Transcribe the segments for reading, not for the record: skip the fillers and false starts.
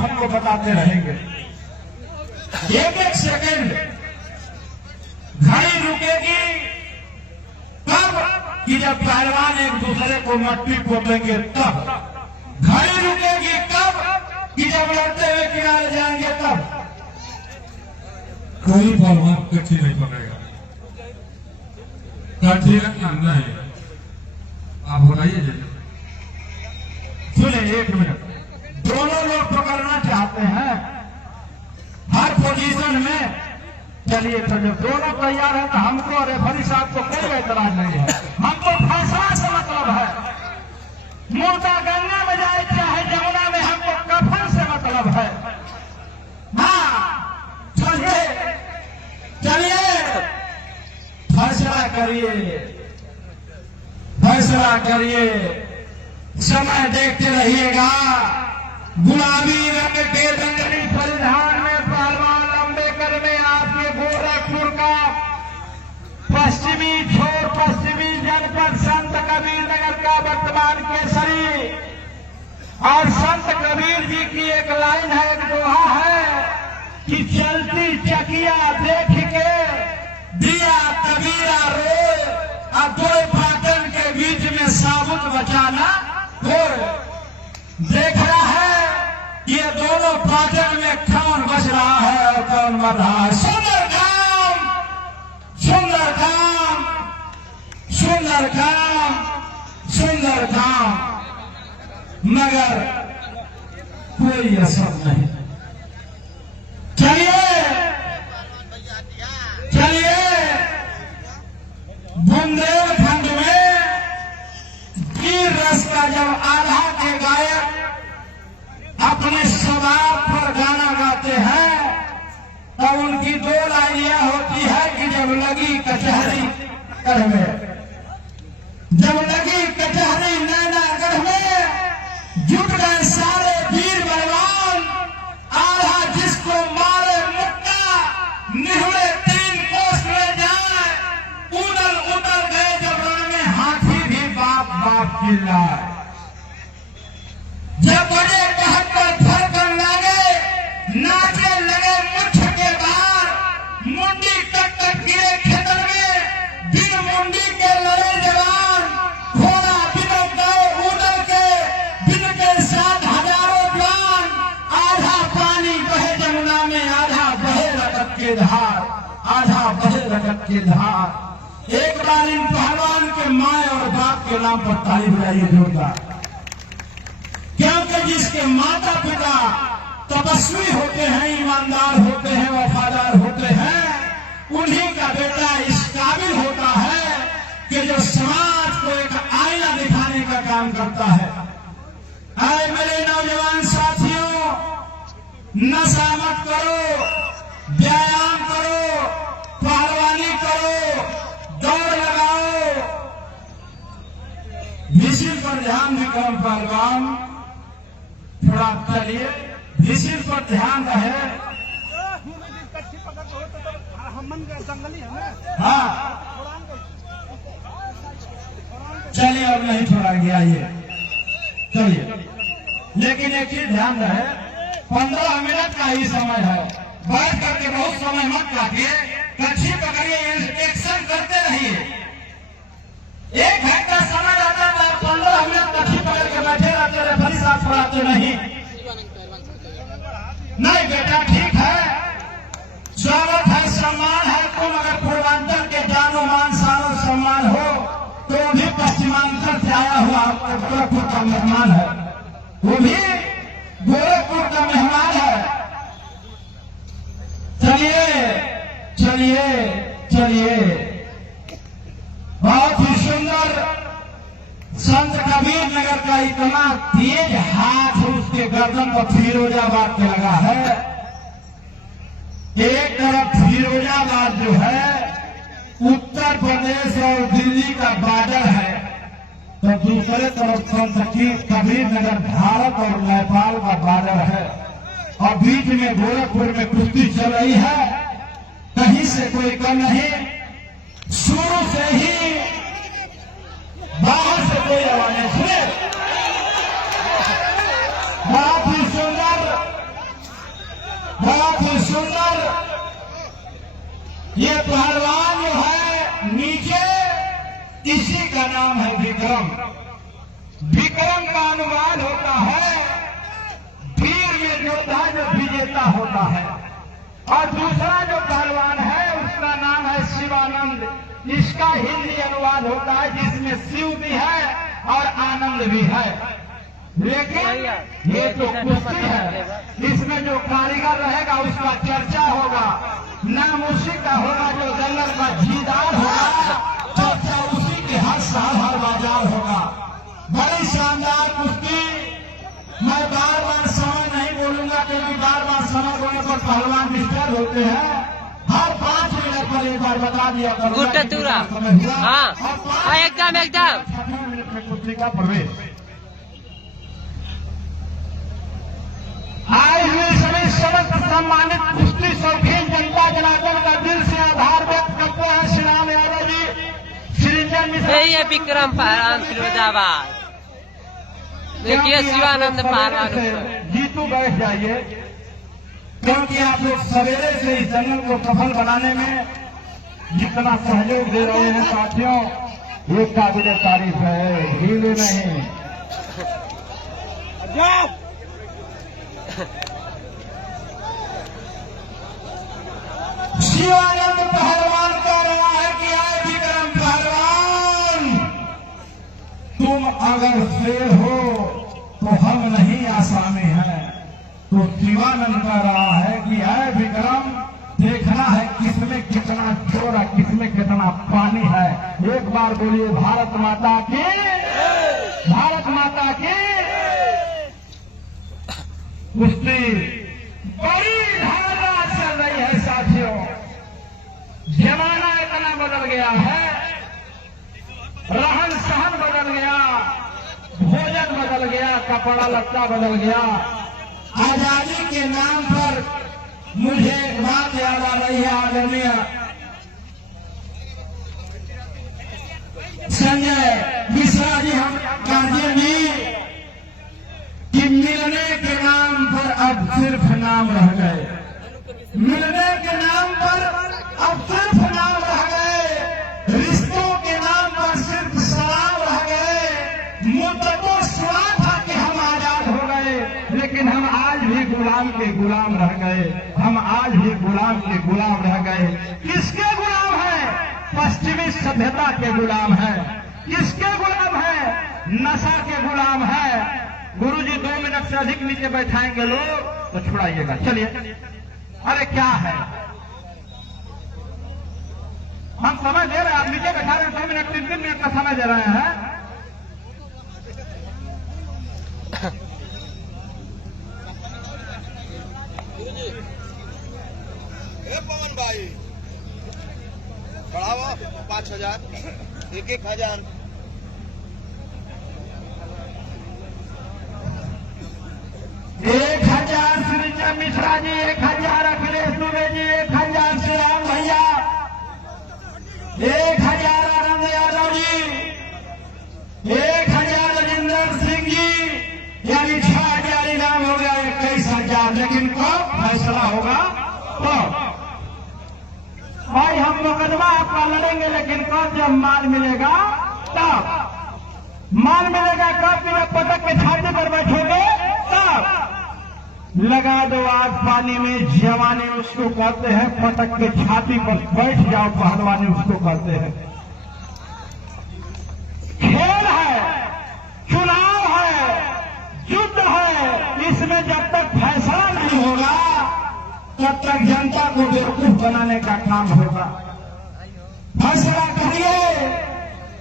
हमको बताते रहेंगे। एक एक सेकंड घड़ी रुकेगी तब कि जब पहलवान एक दूसरे को मट्टी पोतेंगे, तब घड़ी रुकेगी तब कि जब लड़ते हुए किनारे जाएंगे, तब कोई पहलवान कच्ची नहीं बनेगा। कच्ची नहीं, आप बताइए। सुने एक मिनट, दोनों लोग पकड़ना चाहते हैं हर पोजीशन में। चलिए तो जब दोनों तैयार है तो हमको रेफरी साहब को कोई एतराज नहीं है, हमको फैसला से मतलब है। मुर्दा गंगा में जाए चाहे जमुना में, हमको कफन से मतलब है। हाँ चलिए चलिए, फैसला करिए, फैसला करिए। समय देखते रहिएगा। गुलाबी रंग के दंडनी परिधान में पहलवान लंबे कदमे आपके गोरखपुर का पश्चिमी छोर पश्चिमी जनपद संत कबीर नगर का वर्तमान केसरी। और संत कबीर जी की एक लाइन है, एक दोहा है कि चलती चकिया देख के दिया कबीरा रोए, और दो पाटन के बीच में साबुत बचाना हो। देख रहा है ये दोनों पाटन में कौन बच रहा है और कौन मर रहा है। सुंदर काम, सुंदर काम, सुंदर काम, सुंदर काम, मगर कोई असर नहीं। चलिए चलिए, बुंदेलखंड में वीर रस का जब आल्हा के गायक अपने शबाब पर गाना गाते हैं तो उनकी दो लाइनियां होती है कि जब लगी कचहरी गढ़ में, जब लगी कचहरी नैनागढ़ में, जुट गए सारे वीर बलवान, आल्हा जिसको मारे मुक्का, निहुए 3 कोस में जाए, उदल उदल गए जब रामे हाथी भी बाप बाप चिल्लाए। जब बड़े कहकर फरकन लगे, नाचे लगे मुठ के बाहर, मुंडी तक तक गिरे खेतर में, बिन मुंडी के लड़े जवान, घोड़ा बिन गए उदल के, बिन के साथ हजारों जवान। आधा पानी बहे जमुना में, आधा बहे रगत के धार, आधा बहे रगत के धार। एक बार इन पहलवान के माए और बाप के नाम पर ताली बजाइए जोरदार, क्योंकि जिसके माता पिता तपस्वी होते हैं, ईमानदार होते हैं, वफादार होते हैं, उन्हीं का बेटा इस काबिल होता है कि जो समाज को एक आईना दिखाने का काम करता है। आए मेरे नौजवान साथियों, नशा मत करो, व्यायाम करो, पहलवानी करो, दौड़ लगाओ। विशिल पर ध्यान भी करो पहलवान, थोड़ा चलिए, विशिल पर ध्यान रहे। हाँ चलिए, अब नहीं छोड़ाएंगे, आइए चलिए। लेकिन एक चीज ध्यान रहे, 15 मिनट का ही समय है, बैठ करके बहुत समय मत काटिए, कच्छी पकड़िए, एक्शन करते रहिए। 1 घंटा समय रहता है, 15 मिनट कच्छी पकड़ के बैठे रहते, रेफरी साथ पढ़ाते नहीं। नहीं बेटा, ठीक है, स्वागत है, सम्मान है। तुम अगर पूर्वांचल के जानो मान सारो सम्मान हो तो भी पश्चिमांचल से आया हुआ गोरखपुर का मेहमान है, वो भी गोरखपुर का मेहमान है। चलिए चलिए चलिए, बहुत ही सुंदर संत कबीर नगर का इतना तेज हाथ उसके गर्दन पर फिरोजाबाद पे लगा है। एक तरफ फिरोजाबाद जो है उत्तर प्रदेश और दिल्ली का बॉर्डर है, तो दूसरे तरफ संत कबीर नगर भारत और नेपाल का बॉर्डर है, और बीच में गोरखपुर में कुश्ती चल रही है। कहीं से कोई कम नहीं, शुरू से ही बाहर से कोई आवाज नहीं सुने। बहुत ही सुंदर बहुत ही सुंदर ये पहलवान जो है नीचे, इसी का नाम है विक्रम। विक्रम का अनुवाद होता है वीर, ये योद्धा जो विजेता होता है। और दूसरा जो पहलवान है उसका नाम है शिवानंद। इसका हिंदी अनुवाद होता है जिसमें शिव भी है और आनंद भी है। लेकिन ये तो कुश्ती है, इसमें जो कारीगर रहेगा उसका चर्चा होगा, नाम उसी का होगा जो जंगल का जीदार होगा, चर्चा उसी के हर शहर हर बाजार होगा। बड़ी शानदार कुश्ती। मैं बार बार समय नहीं बोलूंगा क्योंकि बार बार समय बोलने पर पहलवान डिस्टर्ब होते हैं। हर 5 मिनट पर एक बार बता दिया करूंगा। हाँ एकदम एकदम 6 मिनट में कुश्ती का प्रवेश। आए हुए सभी समस्त सम्मानित कुश्ती शौकीन जनता जनार्दन का दिल से आभार व्यक्त करते हैं। श्री राम यादव जी, श्री रंजन मिश्रा, ये विक्रम पहलवान फिरोजाबाद। देखिए शिवानंद पहलवान। जीतू बैठ जाइए क्योंकि आप लोग सवेरे से इस जंगल को सफल बनाने में जितना सहयोग दे रहे हैं साथियों, ये काबिल तारीफ है, ढीले नहीं। शिवानंद पहलवान कह रहा है कि आए विक्रम पहलवान, तुम अगर शेर हो तो हम नहीं आसामी हैं। तो शिवानंद कह रहा है कि आए विक्रम, देखना है किसमें कितना जोर है, किसमें कितना पानी है। एक बार बोलिए भारत माता की, भारत माता की। कुश्ती बड़ी धारणा चल रही है साथियों। जमाना इतना बदल गया है, रहन सहन बदल गया, भोजन बदल गया, कपड़ा लत्ता बदल गया। आजादी के नाम पर मुझे एक बात याद आ रही है आदरणीय संजय मिश्रा जी, हम गार्जियन जी, कि मिलने के नाम पर अब सिर्फ नाम रह गए। मिलने के नाम पर अब सिर्फ नाम रह गए। रिश्तों के नाम पर सिर्फ सलाम रह गए। मुद्दतों सुना था कि हम आजाद हो गए, लेकिन हम आज भी गुलाम के गुलाम रह गए। हम आज भी गुलाम के गुलाम रह गए। किसके गुलाम है? पश्चिमी सभ्यता के गुलाम है। किसके गुलाम है? नशा के गुलाम है। गुरुजी 2 मिनट से अधिक नीचे बैठाएंगे लोग तो छुड़ाइएगा। चलिए, अरे क्या है, हम समय दे रहे हैं, आप नीचे बैठा रहे हैं, 2 मिनट 3 मिनट का समय दे रहे हैं। पवन भाई बढ़ावा 5,000, 1,000। एक 1,000 श्री मिश्रा जी, 1,000 अखिलेश दुबे जी, 1,000 श्री राम भैया, 1,000 आनंद यादव जी, 1,000 राजेंद्र सिंह जी, यानी 6,000 इनाम हो गया 21,000। लेकिन कब फैसला होगा तो भाई हम मुकदमा आपका लड़ेंगे, लेकिन कब जब माल मिलेगा तब। माल मिलेगा कब? जब पटक के छाती पर बैठोगे तब। लगा दो आग पानी में, जवानी उसको कहते हैं। पटक के छाती पर बैठ जाओ, पहलवानी उसको कहते हैं। खेल है, चुनाव है, युद्ध है। इसमें जब तक फैसला नहीं होगा तब तक जनता को बेवकूफ बनाने का काम होगा। फैसला करिए।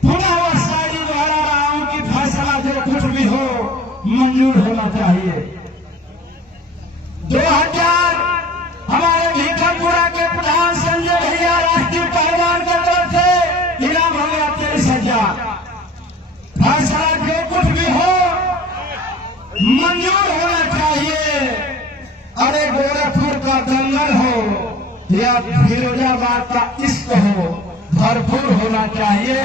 पुनः वह शायरी दोहरा रहा हूं कि फैसला जो कुछ भी हो मंजूर होना चाहिए। 2000 हमारे भीखमपुरा के प्रधान संजय भैया राष्ट्रीय पहलवान की तरफ से इनाम हो गया 23,000। फैसला जो कुछ भी हो मंजूर होना चाहिए। अरे गोरखपुर का दंगल हो या फिरोजाबाद का इश्क हो, भरपूर होना चाहिए।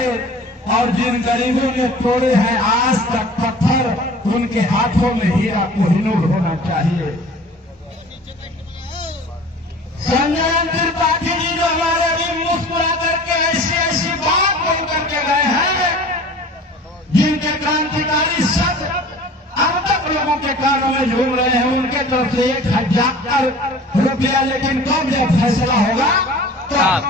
और जिन गरीबों ने तोड़े हैं आज तक पत्थर, उनके हाथों में हीरा कोहिनूर होना चाहिए। संजय त्रिपाठी जी जो हमारे भी मुस्कुरा करके ऐसी ऐसी बात बोल करके गए हैं, जिनके क्रांतिकारी शब्द अब तक लोगों के कानों में झूम रहे हैं, उनके तरफ से 1000 रुपया, लेकिन कब जब फैसला होगा तब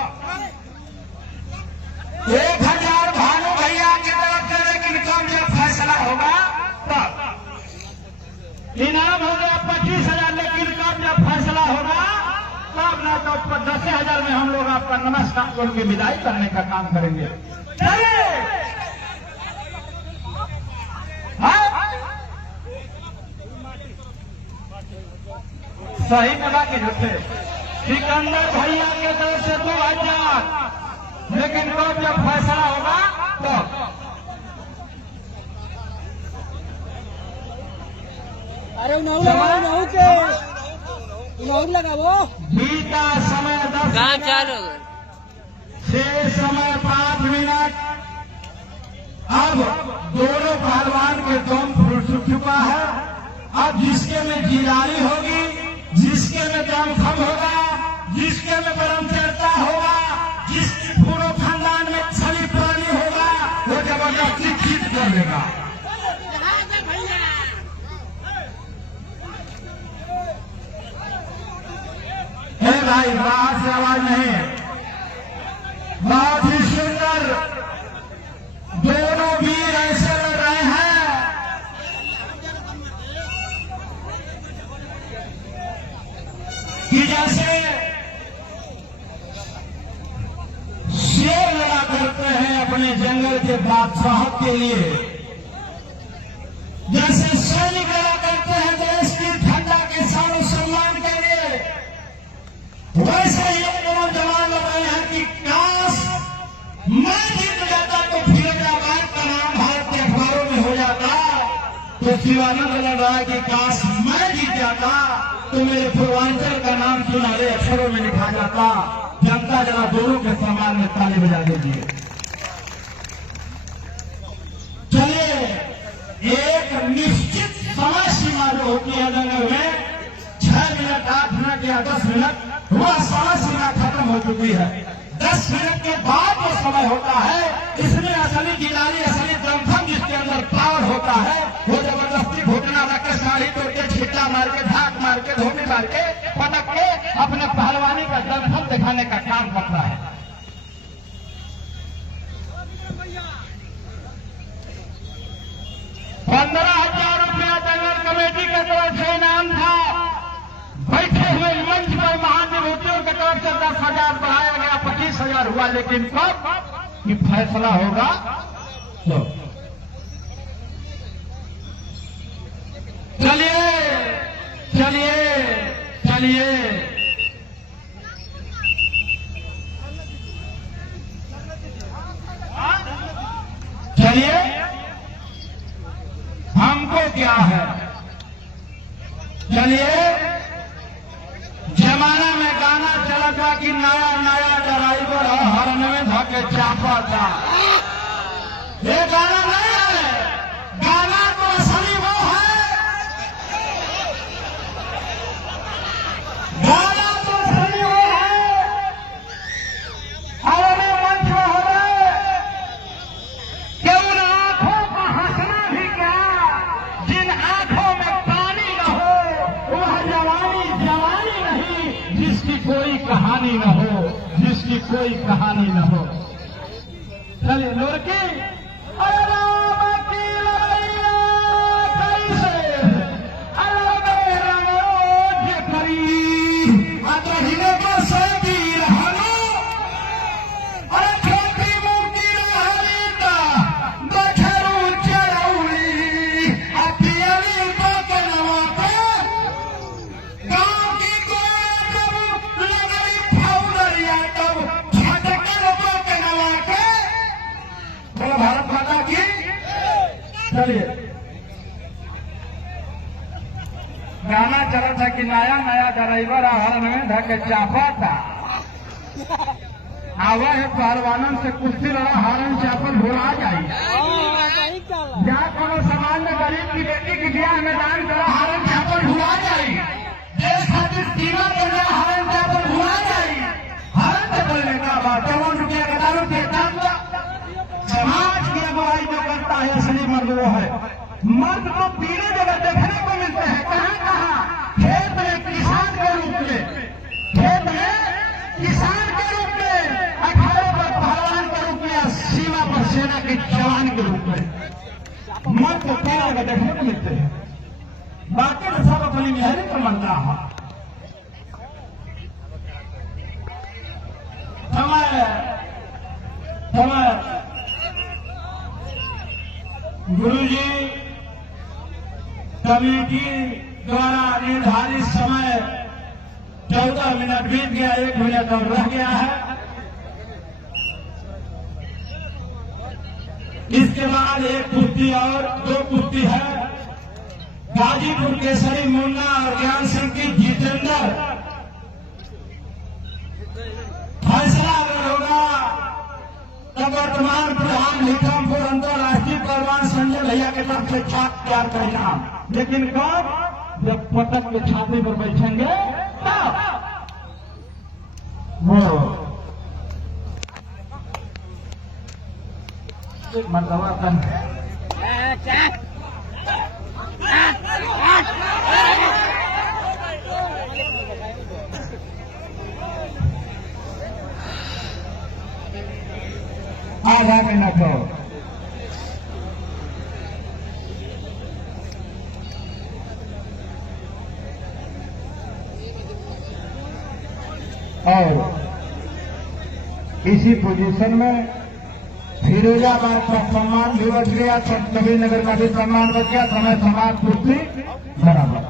1000 भानु भैया की तरफ से, लेकिन कब जब फैसला होगा तब इनाम हो गया 25,000, लेकिन कब जब फैसला होगा तब, ना तो 10,000 में हम लोग आपका नमस्कार बोल के विदाई करने का काम करेंगे। चलिए सही में बाकी झूठे सिकंदर भैया के तरफ से 2000, लेकिन कब जब फैसला होगा तब अरे लगाओ बीता समय 10 काम चालू शेष समय 5 मिनट। अब दोनों पहलवान के दम फूट चुका है। अब जिसके में जिलानी होगी, जिसके में दमखम होगा, जिसके में ब्रह्मचर्या होगा, जिसकी पूरे खानदान में छली प्राणी होगा, वो जबरदस्ती जीत कर लेगा। भाई बाहर से आवाज नहीं है। बहुत ही सुंदर दोनों वीर ऐसे लड़ रहे हैं कि जैसे शेर लड़ा करते हैं अपने जंगल के बादशाह के लिए, जैसे सैनिक लड़ा करते हैं देश की ठंडा के शान सम्मान के लिए, वैसे ही दोनों जवान लग रहे हैं कि काश मैं जीत जाता तो फिरोजाबाद का नाम भारत के अखबारों में हो जाता। तो शिवानंद लड़ रहा है कि काश मैं जीत जाता तो मेरे पूर्वांचल का नाम सुनहरे अक्षरों में लिखा जाता। जनता जरा दोनों के सम्मान में ताली बजा दीजिए। चलिए, एक निश्चित समय सीमा जो होती है जंगल में 6 मिनट, 8 मिनट या 10 मिनट, वह समय सीमा खत्म हो चुकी है। 10 मिनट के बाद जो समय होता है, इसमें असली गिलानी, असली दमखम जिसके अंदर पावर होता है, वो जबरदस्ती घुटना रख के, साड़ी तोड़ के, छिट्टा मार के, ढाक मार के, धोनी मार के, पटक के अपने पहलवानी का दमखम दिखाने का काम करता है। 15,000 रुपया जंगल कमेटी की तरफ से इनाम था। बैठे हुए मंच पर महान विभूतियों की तरफ से 10,000 बढ़ाया गया, 25,000 हुआ, लेकिन कब ये फैसला होगा तो चलिए चलिए चलिए चलिए, हमको क्या है। चलिए, जमाना में गाना चला था कि नया नया ड्राइवर हॉर्न में धके चापा था। ये गाना नहीं है, गाना तो असली वो है, गाना तो असली वो है। अरे मंच में हो रहे कि उन आंखों का हंसना भी क्या, जिन आंखों में पानी न हो, वह जवानी जवानी नहीं, जिसकी कोई कहानी न हो, जिसकी कोई कहानी न हो। चलिए लुड़की, अरे राम की लड़ैया कैसे, अरे रंगोज करी, अतरहिने को सैदी रहनो, अरे छोटी मूर्ति रहली ता बछरू चरौली, अपियली को कनवा पे गाँव की गोया तब लगई फौलरिया, तब झटके को कनवा के। बोलो भारत माता की। चलिए, गाना चला था कि नया नया ड्राइवर हॉर्न में धके चापा था। आवा है पहलवानन से कुश्ती लड़ा, हॉर्न चापल भुला जाई। जहाँ कोनो समाज में गरीब की बेटी की ब्याह में दान करा, हॉर्न चापल भुला जाई। देश खातिर कीमत करना, हॉर्न चापल भुला मर्द वो है। मर्द को 3 जगह देखने को मिलते हैं। कहाँ कहाँ? खेत में किसान के रूप में, खेत में किसान के रूप में, अखाड़े पर पहलवान के रूप में, सीमा पर सेना के जवान के रूप में मर्द को 3 जगह देखने को मिलते हैं। बाकी तो सब अपनी मेहनत पर बनता है। समय गुरुजी कमेटी द्वारा निर्धारित समय 14 मिनट बीत गया, 1 मिनट और रह गया है। इसके बाद एक कुश्ती और 2 कुश्ती है। गाजीपुर केसरी मुन्ना और ज्ञान सिंह की जितेंद्र। फैसला अगर होगा तो वर्तमान प्रधान निकमपुर अंतर्राष्ट्रीय पहलवान संजय भैया के तरफ से छाप तैयार करना। लेकिन कब? जब पटक के छाते पर बैठेंगे तब वो मंदवातन आधा मिनट हो। और इसी पोजीशन में फिरोजाबाद का सम्मान भी बच गया, नबी नगर का भी सम्मान बच गया। समय समाज कुश्ती बराबर।